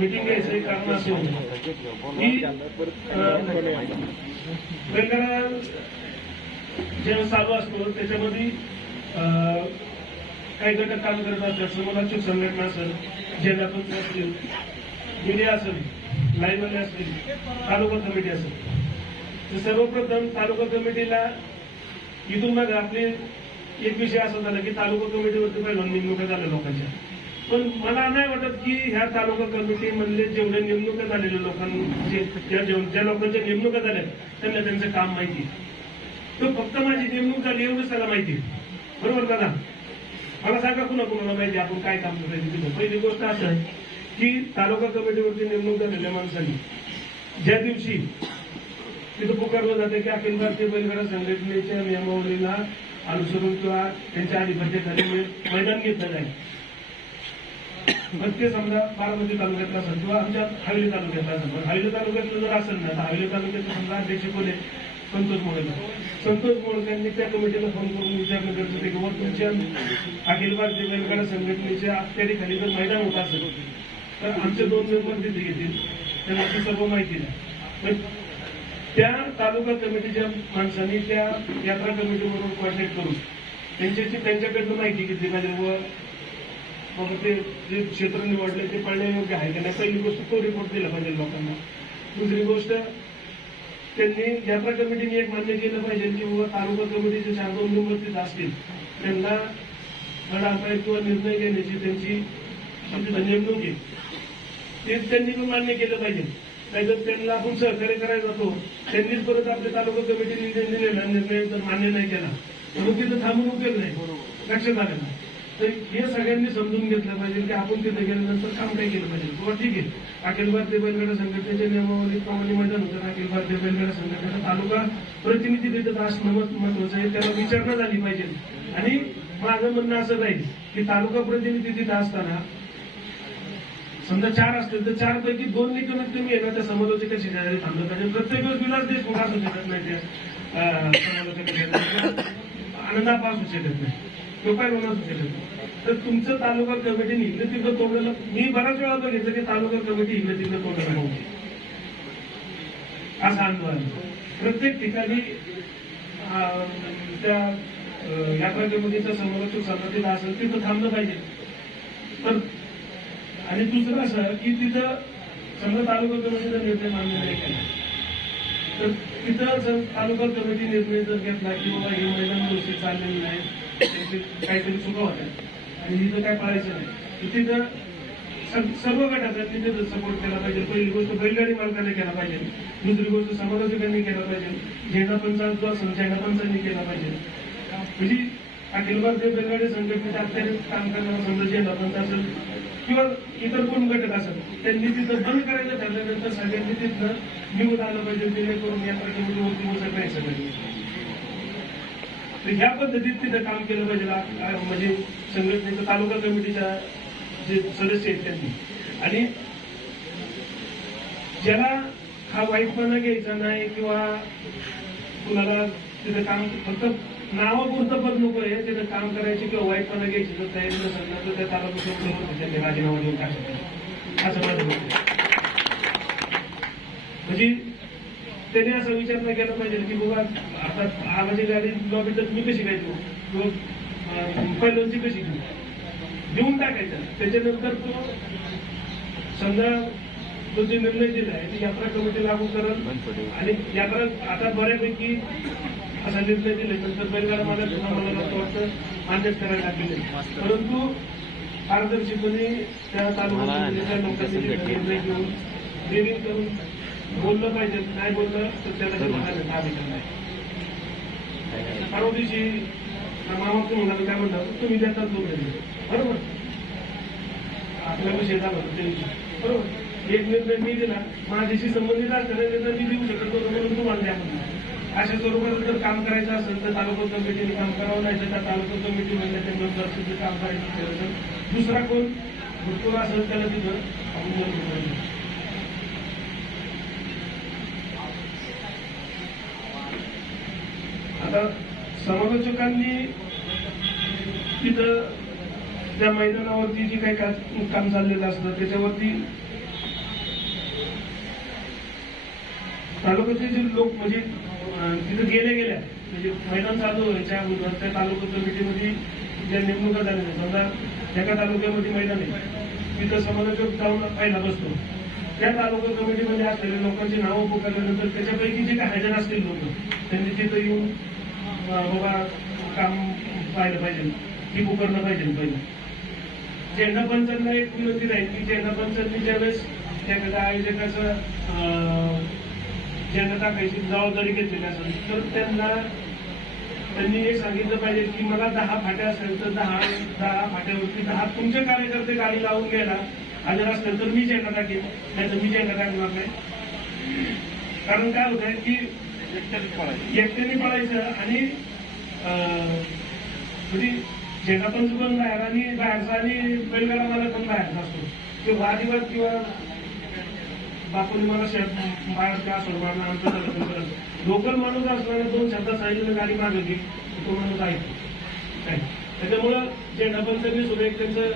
Meeting घ्यायचं एक कारण असं होतं. की जेव्हा चालू असतो त्याच्यामध्ये काही घटक काम करत असतात. समाजाची संघटना असेल झेंडापंच असतील मीडिया असेल लाईव्हवाले असतील तालुका कमिटी असेल. तर सर्वप्रथम तालुका कमिटीला इथून मग आपले एक विषय असा झाला की तालुका कमिटीवरती म्हणून मोठ्या झाल्या लोकांच्या. पण मला नाही वाटत की ह्या तालुका कमिटीमधले जेवढे नेमणुका झालेल्या लोकांचे ज्या ज्या लोकांच्या नेमणुका झाल्या त्यांना त्यांचं काम माहिती आहे. तो फक्त माझी नेमणूक झाली एवढंच त्याला माहिती आहे. बरोबर दादा मला सांगा कुणा कुणाला माहिती आपण काय काम करायचं तिथं पहिली गोष्ट असं आहे की तालुका कमिटीवरती नेमणूक झालेल्या माणसांनी ज्या दिवशी तिथं पुकारलं जातं की अखिल भारतीय बैलगाडा संघटनेच्या नियमावलीला अनुसरून किंवा त्यांच्या आधिपत्याखाली मैदान घेतलं जाईल मग ते समजा बारामती तालुक्यातला असेल किंवा आमच्या हवेली तालुक्यातला असेल पण हवेली तालुक्यातलं जर असेल ना तर हवेली तालुक्यातलं समजा अध्यक्ष कोण आहे संतोष मोडकर संतोष मोडकांनी त्या कमिटीला फोन करून विचारणं गरजेचं आहे किंवा तुमच्या अखिल भारतीय बैलगाडा संघटनेच्या अखत्यारीखाली जर मैदान होत असेल तर आमचे दोन मेंबर तिथे घेतील त्यांना ती सर्व माहिती द्या. त्या तालुका कमिटीच्या माणसांनी त्या यात्रा कमिटीबरोबर कॉन्टॅक्ट करून त्यांच्याशी त्यांच्याकडनं माहिती घेतली. पाहिजे व बाबा ते जे क्षेत्र निवडले ते पाळण्यायोग्य आहे का? नाही पहिली गोष्ट तो रिपोर्ट दिला पाहिजे लोकांना. दुसरी गोष्ट त्यांनी यात्रा कमिटीने एक मान्य केलं पाहिजे की बाबा तालुका कमिटीचे चार दोन असतील. त्यांना गडापाय किंवा निर्णय घेण्याची त्यांची नेमणूक आहे. ते त्यांनी पण मान्य केलं पाहिजे. नाहीतर त्यांना आपण सहकार्य करायला जातो. त्यांनीच परत आपल्या तालुका कमिटीने निर्णय दिलेला निर्णय जर मान्य नाही केला तर तिथं थांबून उपयोग नाही. लक्षात आलं नाही तर हे सगळ्यांनी समजून घेतलं पाहिजे की आपण तिथे गेल्यानंतर काम काय केलं पाहिजे. किंवा ठीक आहे. अखिल भारतीय बैलगाडा संघटनेच्या नियमावलीप्रमाणे मैदान होतं अखिल भारतीय बैलगाडा संघटनेचा तालुका प्रतिनिधी तिथं असणं महत्वाचं आहे. त्याला विचारणा झाली पाहिजे. आणि माझं म्हणणं असं नाही की तालुका प्रतिनिधी तिथे असताना समजा चार असतील तर चार पैकी दोन कमीत कमी आहे ना त्या समालोचकाच्या शेजारी थांबलं पाहिजे प्रत्येक वेळेस विलास देशमुख असू शकत नाही त्या अं, समालोचकाच्या शेजारी. शकत नाही. किंवा काय असू शकत तर तुमचं तालुका कमिटीने इकडे तिकडे तोंडाला मी बऱ्याच वेळा बघितलं की तालुका कमिटी इकडे तिकडे तोंडाला नव्हती असा अनुभव आहे. प्रत्येक ठिकाणी त्या यात्रा कमिटीचा समालोचक संघटित असेल तिथं थांबलं पाहिजे. तर आणि दुसरं असं की तिथं समजा तालुका कमिटीचा निर्णय मान्य नाही केला. तर तिथं जर तालुका कमिटी निर्णय जर घेतला की बाबा हे मैदान व्यवस्थित चाललेलं नाही काहीतरी चुका होत्या आणि तिथं काय पाळायचं नाही. तर तिथं सर्व गटाचा तिथे सपोर्ट केला पाहिजे. पहिली गोष्ट बैलगाडी मालकाने केला पाहिजे. दुसरी गोष्ट समालोचकांनी केला पाहिजे. झेंडा पंचायत जो असेल झेंडा पंचांनी केला पाहिजे. म्हणजे अखिल भारतीय बैलगाडी संघटनेच्या अत्यंत काम करणारा समजा झेंडा पंच असेल किंवा इतर कोण घटक असेल त्यांनी तिथं बंद करायचं ठरल्यानंतर सगळ्यांनी तिथं निवड आलं पाहिजे. जेणेकरून यात्रा कमिटीवरती मोठं नाही सगळं. तर ह्या पद्धतीत तिथं काम केलं पाहिजे. म्हणजे संघटनेच्या तालुका कमिटीच्या जे सदस्य आहेत त्यांनी. आणि ज्याला हा वाईटपणा घ्यायचा नाही किंवा कुणाला तिथं काम फक्त नावापुरतं पद नको आहे तिथं काम करायची किंवा वाईटपणा घ्यायची जर तयारी नसेल तर त्या तालुका राजीनामा देऊन टाकायचा असं माझं म्हणजे त्याने असा विचार नाही केला पाहिजे की बाबा आता माझी गाडी लॉबी तर मी कशी देऊ किंवा कशी घेऊ? देऊन टाकायचा. त्याच्यानंतर तो समजा तो जे निर्णय दिला आहे ती यात्रा कमिटी लागू करल. आणि यात्रा आता बऱ्यापैकी असा निर्णय दिल्यानंतर बैलगाडा मला मला असं वाटतं मान्यच करायला लागलेले परंतु पारदर्शीपणे त्या जे निर्णय घेऊन करून बोललं पाहिजे नाही बोललं तर त्याला मिनिटं नाही. परवा दिवशी मामा तुम्ही म्हणाले काय म्हणतात तुम्ही देतात दोन बरोबर? आपल्या विषय झाला होता त्या दिवशी बरोबर? एक निर्णय मी दिला माझ्याशी संबंधित असलेला निर्णय मी देऊ शकत होतो म्हणून तुम्हाला द्या म्हणून. अशा स्वरूपात जर काम करायचं असेल तर तालुका कमिटीने काम करावं नाही तर त्या तालुका कमिटी म्हणजे त्यांना दर्शक काम करायचं दुसरा कोण? भरपूर असेल त्याला तिथं आपण आता समालोचकांनी तिथं त्या मैदानावरती जी काही काम चाललेलं असतं त्याच्यावरती तालुक्यातले जे लोक म्हणजे तिथं गेले गेल्या म्हणजे मैदान चालू व्हायच्या अगोदर त्या तालुका कमिटीमध्ये ज्या नेमणुका झालेल्या समजा एका तालुक्यामध्ये मैदान आहे तिथं समालोचक जाऊन पाहिला बसतो. त्या तालुका कमिटीमध्ये असलेल्या लोकांची नावं पुकारल्यानंतर त्याच्यापैकी जे काही हजर असतील लोक त्यांनी तिथं येऊन बाबा काम पाहिलं पाहिजे. ती करणं पाहिजे पहिलं. झेंडा पंचांना एक विनंती राहील की झेंडा पंचांनी ज्यावेळेस एखाद्या आयोजकाचं ज्यांना टाकायची जबाबदारी घेतलेली असेल तर त्यांना त्यांनी हे सांगितलं पाहिजे की मला दहा फाट्या असेल तर दहा दहा फाट्यावरती दहा तुमचे कार्यकर्ते गाडी लावून घ्यायला हजर असतील तर मी झेंडा टाकेन नाही तर मी झेंडा टाकणार नाही. कारण काय होत आहे की एकट्याने पळायचं. आणि अं, म्हणजे झेंडा पण बाहेर आणि बाहेरचा आणि बैलगाडा मला पण बाहेर नसतो ते वादिवाद किंवा बापून मला शेत बाहेर का सोडवायला आमचं लोकल माणूस असल्याने दोन शब्दात सांगितलं गाडी मागवली तो माणूस आहे. त्याच्यामुळं झेंडा पंचांनी सुद्धा एक त्यांचं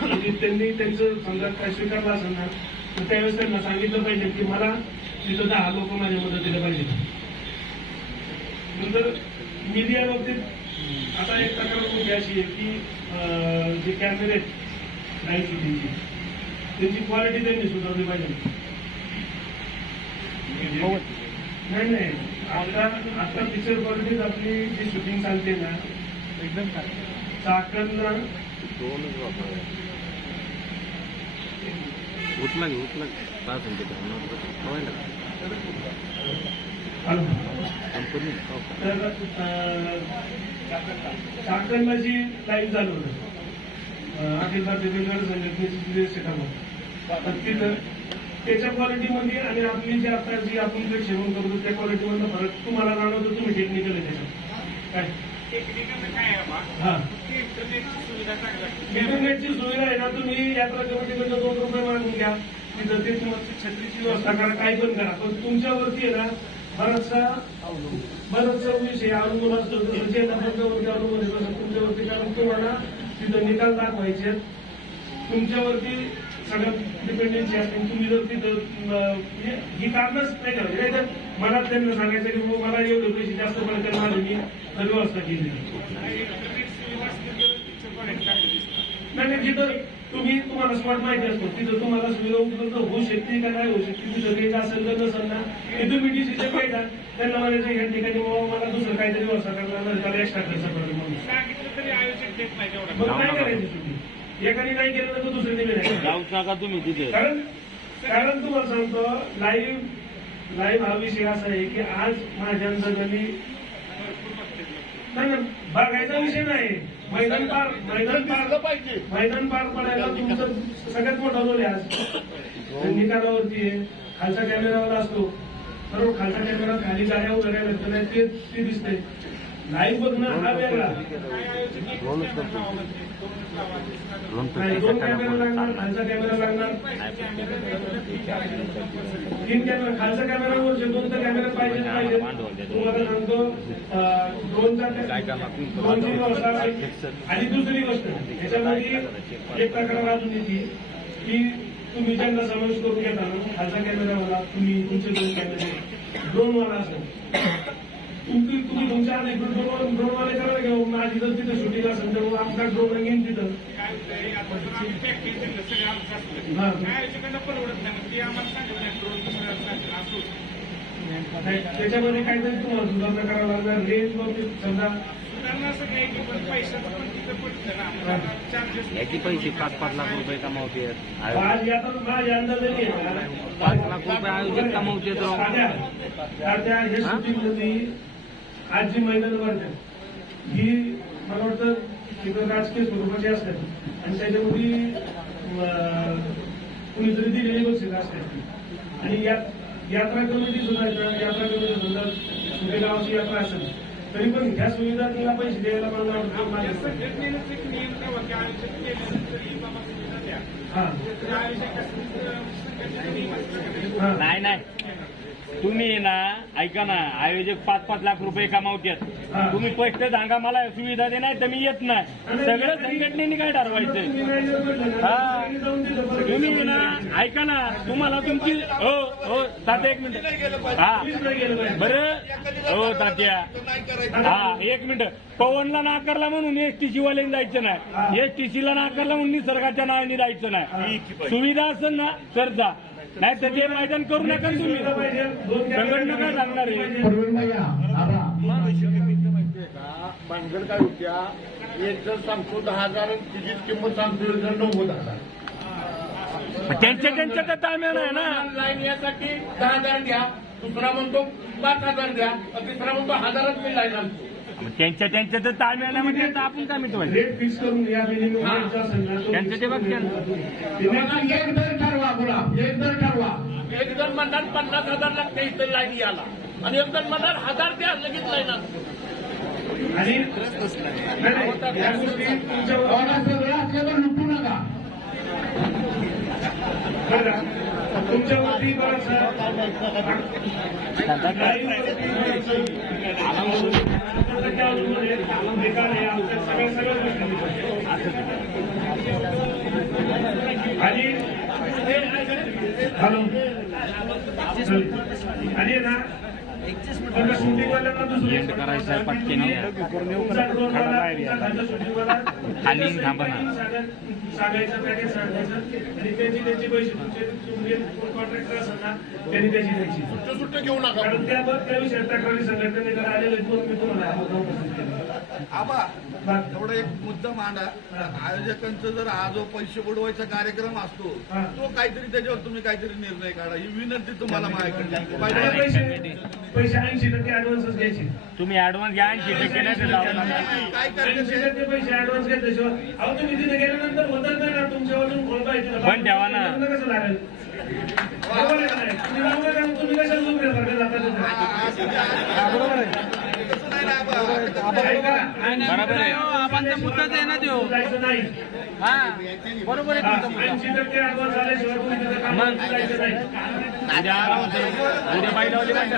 म्हणजे त्यांनी त्यांचं समजा काय स्वीकारलं असेल ना तर त्यावेळेस त्यांना सांगितलं पाहिजे की मला तिथं दहा लोक माझ्या मदतीला पाहिजे नंतर मीडिया बाबतीत आता एक तक्रार मुद्दी अशी आहे की अं, जे कॅमेरे आहेत शूटिंगची त्यांची क्वालिटी त्यांनी सुधारली पाहिजे. नाही नाही. आता आता पिक्चर क्वालिटीत आपली जी शूटिंग चालते ना एकदम चाकणला उठला की उठला की. पाच मिनिटं हवायला हॅलो. कंपनी जी लाईव्ह होतं. अं, अखिल भारतीय वेगवेगळ्या संघटनेची तिथं त्याच्या क्वालिटीमध्ये आणि आपली जी आता जी आपण जे सेवन करतो त्या क्वालिटीमधला फरक तुम्हाला जाणवतो तुम्ही टेक्निकल आहे त्याच्यात. काय? हा. इंटरनेटची सुविधा आहे ना तुम्ही यात्रा कमिटीकडनं दोन रुपये मागून घ्या. तिथं ते तुम्हाला छत्रीची व्यवस्था करा काही पण करा. पण तुमच्यावरती आहे ना बराचसा बराचसा विषय अवलंबून असतो. जे नफाच्यावरती अवलंबून तुमच्यावरती कारण तुम्हाला तिथं निकाल दाखवायचे तुमच्यावरती सगळ्यात डिपेंडन्सी असते. तुम्ही जर तिथं ही कारणच नाही करायची नाही तर मला त्यांना सांगायचं की मला एवढे पैसे जास्त पडतील माझे मी व्यवस्था केली. नाही नाही जिथं तुम्ही तुम्हाला स्पॉट माहिती असतो तिथं तुम्हाला सुविधा उपलब्ध होऊ शकते का नाही होऊ शकते तिथं काही असेल तर नसेल ना ते तुम्ही डिसिजन घ्यायचा त्यांना म्हणायचं या ठिकाणी बाबा मला दुसरं काहीतरी व्यवस्था करणार नाही त्याला एक्स्ट्रा खर्च पडेल म्हणून मग काय करायचं तुम्ही? एकाने नाही केलं तर दुसऱ्याने नाही नका तुम्ही तिथे. कारण कारण तुम्हाला सांगतो लाईव्ह लाईव्ह हा विषय असा आहे की आज माझ्या जगाली नाही बघायचा विषय नाही. मैदान पार मैदान पार पाहिजे. मैदान पार पडायला तुमचं सगळ्यात मोठा रोल आहे आज. निकालावरती आहे. खालचा कॅमेरावाला असतो. बरोबर खालचा कॅमेरा खाली गाड्या उघड्या लागतं नाही ते ते दिसतंय. लाईव्ह बघणं हा वेगळा. कॅमेरा दोनच नाही दोन कॅमेरा लागणार खालचा कॅमेरा लागणार. कॅमेरा तीन कॅमेरे कॅमेरा खालचा कॅमेरा वरचे दोन तर कॅमेरा पाहिजे पाहिजे तुम्हाला सांगतो ड्रोनचा ड्रोनची व्यवस्था. आणि दुसरी गोष्ट याच्यामध्ये एक तक्रार अजून येते की तुम्ही ज्यांना समावेश करून घेता खालचा कॅमेरावाला तुम्ही तुमचे दोन कॅमेरे ड्रोनवाला असेल तुम्ही तुम्ही तुमच्या आधी ड्रोन ड्रोनवाले करा घेऊ माझी जर तिथं शूटिंग असेल तर आपला ड्रोन घेईन तिथं. आमचं. हा. नाही नाही. नाही, त्याच्यामध्ये काहीतरी तुम्हाला सुधारणा करावं लागणार. रेंज बाबतीत समजा सुधारणा असं काही की पण पैशाचं पण तिथं पडतं ना. आम्हाला चार्जेस याची पैसे पाच पाच लाख रुपये कमावते. पाच लाख रुपये आयोजक कमावते आज जी मैदान भरतात ही मला वाटतं तिथं राजकीय स्वरूपाची असतात. आणि त्याच्यामध्ये कुणीतरी दिलेली बक्षीस असतात. आणि यात यात्रा कमिटी सुद्धा यात्रा कमिटी सुद्धा छोटे गावाची यात्रा असेल तरी पण ह्या सुविधा तिला पैसे द्यायला मला हा का नाही? हा. नाही नाही. तुम्ही ना ऐका ना आयोजक पाच पाच लाख रुपये. कमावतात तुम्ही स्पष्ट सांगा मला सुविधा दे नाही तर मी येत नाही. सगळं संघटनेने काय ठरवायचं तुम्ही ना, हा. ऐका ना तुम्हाला तुमची हो हो तात्या एक मिनिट. हा. बरं? हो तात्या. हा एक मिनिट. पवनला नाकारला म्हणून एस टी शिवाले जायचं नाही. एस टी ला नाकारला म्हणून निसर्गाच्या नावाने जायचं नाही. सुविधा असेल ना तर जा. नाही तर ते मैदान करू नका ना तुम्ही. संघटना काय सांगणार भानगड काय होत्या? एक जर सांगतो दहा हजार तिचीच किंमत सांगतो जर नव्वद हजार. त्यांच्या त्यांच्या तर ताळमेळ आहे ना. लाईन यासाठी दहा हजार द्या दुसरा म्हणतो पाच हजार द्या आणि तिसरा म्हणतो हजारात मी लाईन आणतो. त्यांच्या त्यांच्या तर ताळमेळ म्हणजे आता आपण काय मिटवायचं? रेट फिक्स करून या मिनिमम रेटचा असेल ना, तो त्यांचं. ते बघते ते एक दर ठरवा गुलाब एक दर ठरवा एक जण म्हणणार पन्नास हजार लागते इथं लाईन याला आणि एक जण म्हणणार हजार द्या लगेच लाईन आणि नाही, नाही, या गोष्टी तुमच्यावर कोणा सगळं असल्यावर लुटू नका आमच्या सगळ्या सगळ्या गोष्टी हॅलो. आणि ना करायचं आहे, पटकन खाली थांबा. सांगा- सांगायचं पॅकेज सांगायचं. आणि त्याची त्याची पैसे तुमचे तुमचे कॉन्ट्रॅक्टर असेल ना त्यांनी त्याची द्यायची. सुट्टे सुट्टे घेऊ नका. कारण त्या त्या विषयात तक्रारी संघटनेकडे आलेले मी तुम्हाला एवढा एक मुद्दा मांडा. आयोजकांचा जर हा जो पैसे बुडवायचा कार्यक्रम असतो. तो काहीतरी त्याच्यावर तुम्ही काहीतरी निर्णय काढा. ही विनंती तुम्हाला माझ्याकडे पैसे? पैसे ऐंशी टक्के ऍडव्हान्सच घ्यायचे. तुम्ही ऍडव्हान्स घ्या ऐंशी टक्के नाही तर जाऊ नका. काय ऐंशी करायचं टक्के पैसे ऍडव्हान्स घेतल्याशिवाय अहो तुम्ही तिथे गेल्यानंतर नाही ना तुमच्या वाजून खोल पाहिजे पण ठेवा ना. कसं लागेल? बरोबर आहे का नाही? तुम्ही कशाला जाता तिथे? आबा ऐका. बरोबर आहे. आबांचा मुद्दाच आहे ना तो हा बरोबर आहे तुमचा मुद्दा उद्या उद्या बाईलावली पाहिजे